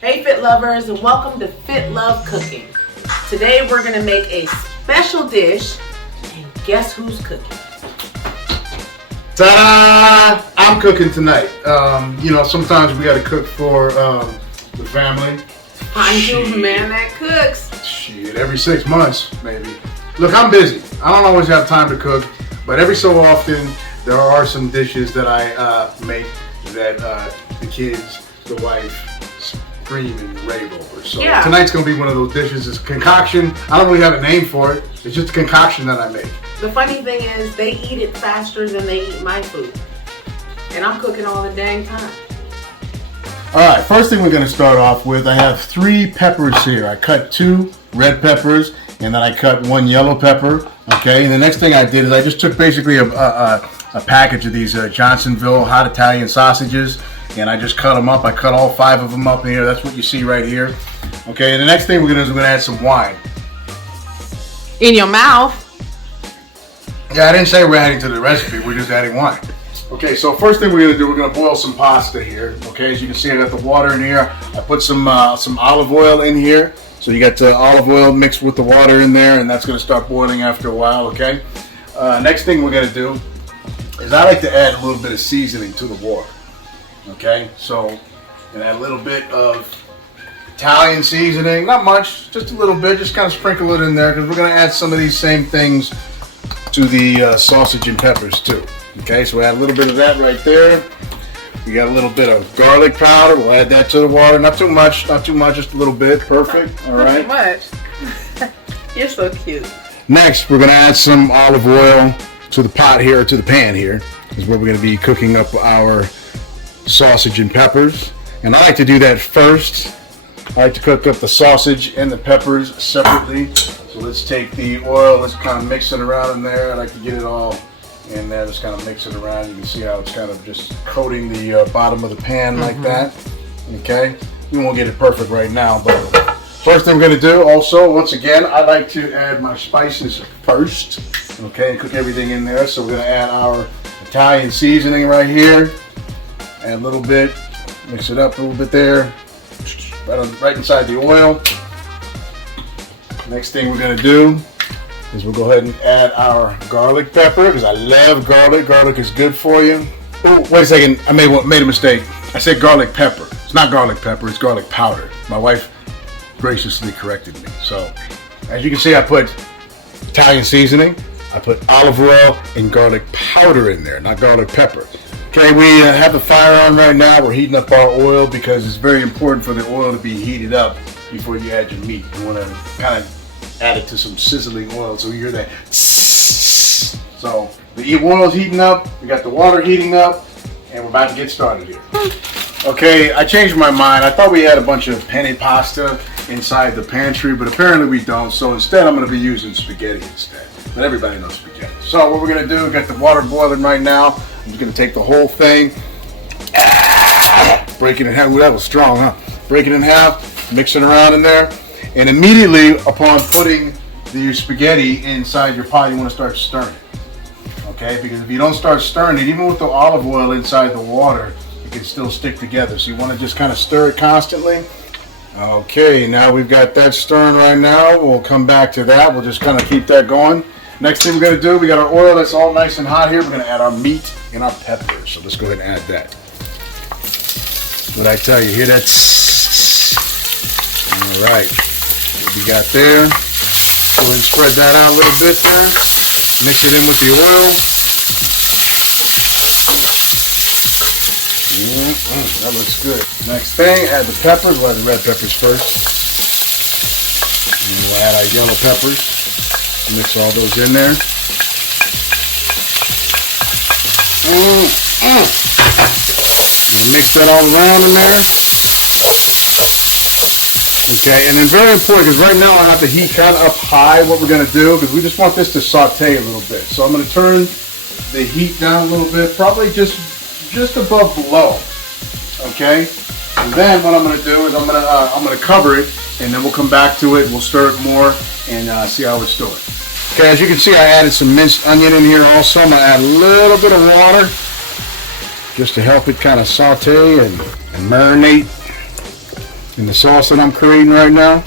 Hey Fit Lovers, and welcome to Fit Love Cooking. Today we're going to make a special dish, and guess who's cooking? Ta-da! I'm cooking tonight. Sometimes we got to cook for the family. Find you a man that cooks. Shit, every 6 months, maybe. Look, I'm busy. I don't always have time to cook, but every so often there are some dishes that I make that the kids, the wife, scream and rave over. So tonight's gonna be one of those dishes. It's a concoction. I don't really have a name for it. It's just a concoction that I make. The funny thing is, they eat it faster than they eat my food, and I'm cooking all the dang time. All right. First thing we're gonna start off with. I have 3 peppers here. I cut 2 red peppers, and then I cut 1 yellow pepper. Okay. And the next thing I did is I just took basically a package of these Johnsonville hot Italian sausages. And I just cut them up. I cut all 5 of them up here. That's what you see right here. Okay, and the next thing we're gonna do is we're gonna add some wine. In your mouth. Yeah, I didn't say we're adding to the recipe. We're just adding wine. Okay, so first thing we're gonna do, we're gonna boil some pasta here. Okay, as you can see, I got the water in here. I put some olive oil in here. So you got the olive oil mixed with the water in there, and that's gonna start boiling after a while. Okay. Next thing we're gonna do is I like to add a little bit of seasoning to the water. Okay, so and add a little bit of Italian seasoning, not much, just a little bit, just kind of sprinkle it in there because we're going to add some of these same things to the sausage and peppers too. Okay, so we add a little bit of that right there. We got a little bit of garlic powder. We'll add that to the water. Not too much, just a little bit. Perfect. All right. Not too much. You're so cute. Next, we're going to add some olive oil to the pot here, to the pan here, is where we're going to be cooking up our sausage and peppers, and I like to do that first. I like to cook up the sausage and the peppers separately. So let's take the oil, let's kind of mix it around in there. I like to get it all in there, just kind of mix it around. You can see how it's kind of just coating the bottom of the pan like that. Okay, we won't get it perfect right now, but first thing we're going to do also, once again, I like to add my spices first. Okay, and cook everything in there. So we're going to add our Italian seasoning right here. Add a little bit, mix it up a little bit there, right inside the oil. Next thing we're going to do is we'll go ahead and add our garlic pepper, because I love garlic. Garlic is good for you. Oh, wait a second, I made a mistake. I said garlic pepper. It's not garlic pepper, it's garlic powder. My wife graciously corrected me. So, as you can see, I put Italian seasoning, I put olive oil and garlic powder in there, not garlic pepper. Okay, we have the fire on right now. We're heating up our oil because it's very important for the oil to be heated up before you add your meat. You want to kind of add it to some sizzling oil so you hear that. So the oil is heating up. We got the water heating up, and we're about to get started here. Okay, I changed my mind. I thought we had a bunch of penne pasta inside the pantry, but apparently we don't. So instead, I'm going to be using spaghetti instead. But everybody knows spaghetti. So what we're going to do, we got the water boiling right now. I'm just going to take the whole thing, break it in half. Ooh, that was strong, huh? Break it in half, mix it around in there, and immediately upon putting the spaghetti inside your pot, you want to start stirring it. Okay, because if you don't start stirring it, even with the olive oil inside the water, it can still stick together. So you want to just kind of stir it constantly. Okay, now we've got that stirring right now. We'll come back to that. We'll just kind of keep that going. Next thing we're going to do, we got our oil that's all nice and hot here. We're going to add our meat and our peppers. So let's go ahead and add that. What I tell you, hear that? All right. What we got there. Go ahead and spread that out a little bit there. Mix it in with the oil. That looks good. Next thing, add the peppers. We'll add the red peppers first. And we'll add our yellow peppers. Mix all those in there. And mix that all around in there. Okay, and then very important, because right now I have the heat kind of up high, what we're going to do, because we just want this to saute a little bit. So I'm going to turn the heat down a little bit, probably just above low. Okay, and then what I'm going to do is I'm going to cover it, and then we'll come back to it. We'll stir it more and see how it's doing. Okay, as you can see, I added some minced onion in here also. I'm going to add a little bit of water just to help it kind of saute and marinate. in the sauce that I'm creating right now.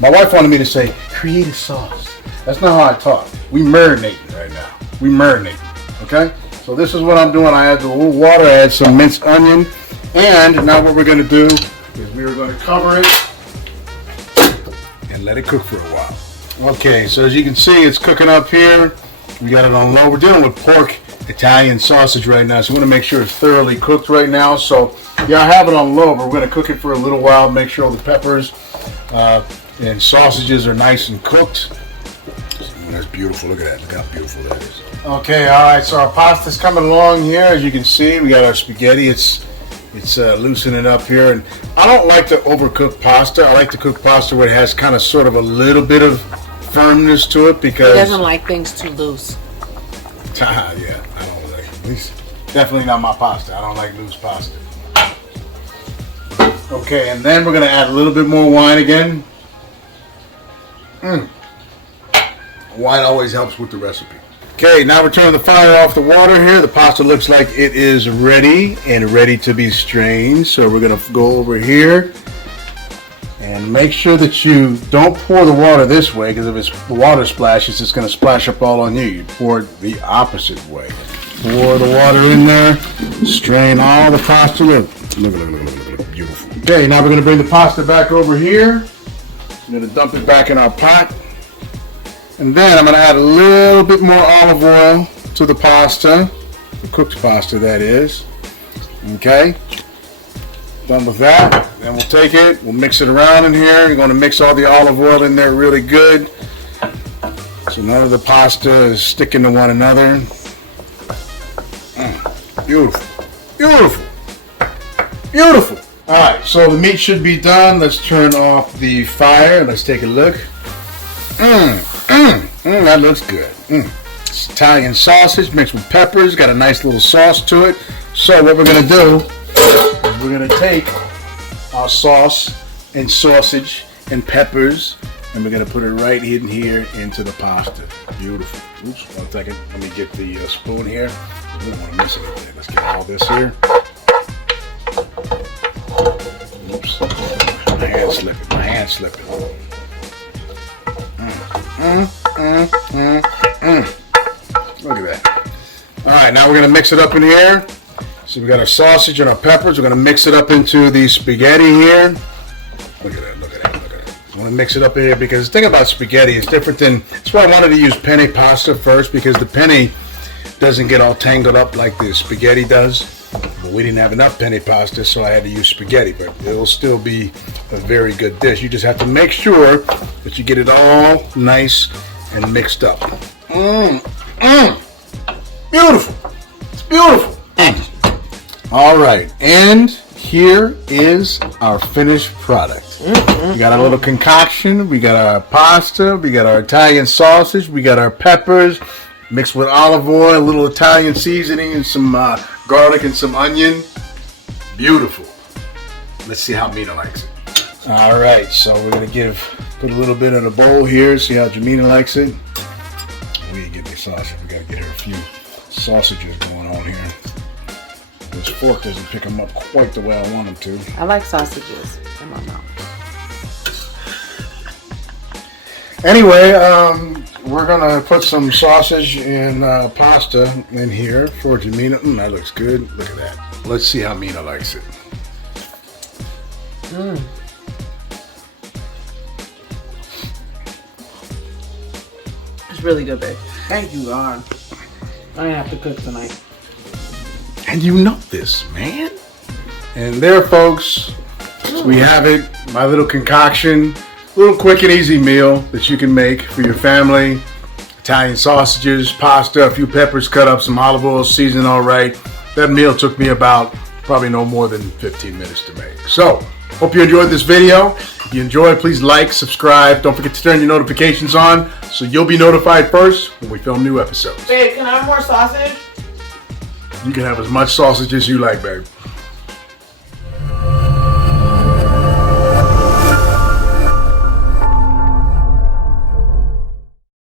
My wife wanted me to say, create a sauce. That's not how I talk. We marinating right now. We marinating, okay? So this is what I'm doing. I add a little water, I add some minced onion, and now what we're gonna do is we're gonna cover it and let it cook for a while. Okay, so as you can see, it's cooking up here. We got it on low. We're dealing with pork Italian sausage right now, so we want to make sure it's thoroughly cooked right now. So yeah, I have it on low, but we're going to cook it for a little while, make sure all the peppers and sausages are nice and cooked. That's beautiful. Look at that. Look how beautiful that is. Okay, all right, so our pasta's coming along here. As you can see, we got our spaghetti. It's loosening up here, and I don't like to overcook pasta. I like to cook pasta where it has kind of sort of a little bit of firmness to it because he doesn't like things too loose. Yeah, I don't like it. At least definitely not my pasta. I don't like loose pasta. Okay, and then we're gonna add a little bit more wine again. Wine always helps with the recipe. Okay, now we're turning the fire off the water here. The pasta looks like it is ready and ready to be strained. So we're gonna go over here and make sure that you don't pour the water this way, because if it's water splashes, it's gonna splash up all on you. You pour it the opposite way. Pour the water in there, strain all the pasta. Look, beautiful. Okay, now we're gonna bring the pasta back over here. We're gonna dump it back in our pot. And then I'm going to add a little bit more olive oil to the pasta, the cooked pasta that is. Okay, done with that. Then we'll take it, we'll mix it around in here. You're going to mix all the olive oil in there really good, so none of the pasta is sticking to one another. Beautiful, beautiful, beautiful. All right, so the meat should be done. Let's turn off the fire. Let's take a look. That looks good. It's Italian sausage mixed with peppers. Got a nice little sauce to it. So what we're going to do is we're going to take our sauce and sausage and peppers, and we're going to put it right in here into the pasta. Beautiful. Oops, 1 second. Let me get the spoon here. We don't want to miss anything. Let's get all this here. Oops. My hand slipping. My hand slipping. Look at that. All right, now we're going to mix it up in here. So we got our sausage and our peppers. We're going to mix it up into the spaghetti here. Look at that, look at that, look at that. I want to mix it up in here because the thing about spaghetti is different than, that's why I wanted to use penne pasta first, because the penne doesn't get all tangled up like the spaghetti does. But we didn't have enough penne pasta, so I had to use spaghetti, but it'll still be a very good dish. You just have to make sure that you get it all nice and mixed up. Beautiful. It's beautiful. All right, and here is our finished product. We got our little concoction. We got our pasta. We got our Italian sausage. We got our peppers mixed with olive oil, a little Italian seasoning, and some garlic and some onion. Beautiful. Let's see how Mena likes it. All right, so we're gonna put a little bit in a bowl here. See how Jamina likes it. We ain't getting the sausage. We gotta get her a few sausages going on here. This fork doesn't pick them up quite the way I want them to. I like sausages in my mouth. Anyway, we're gonna put some sausage and pasta in here for Jamina. That looks good. Look at that. Let's see how Mena likes it. It's really good, babe. Thank you, God. I didn't have to cook tonight. And you know this, man. And there, folks, we have it. My little concoction. A little quick and easy meal that you can make for your family. Italian sausages, pasta, a few peppers cut up, some olive oil, seasoned all right. That meal took me about probably no more than 15 minutes to make. So, hope you enjoyed this video. If you enjoyed, please like, subscribe. Don't forget to turn your notifications on so you'll be notified first when we film new episodes. Babe, can I have more sausage? You can have as much sausage as you like, babe.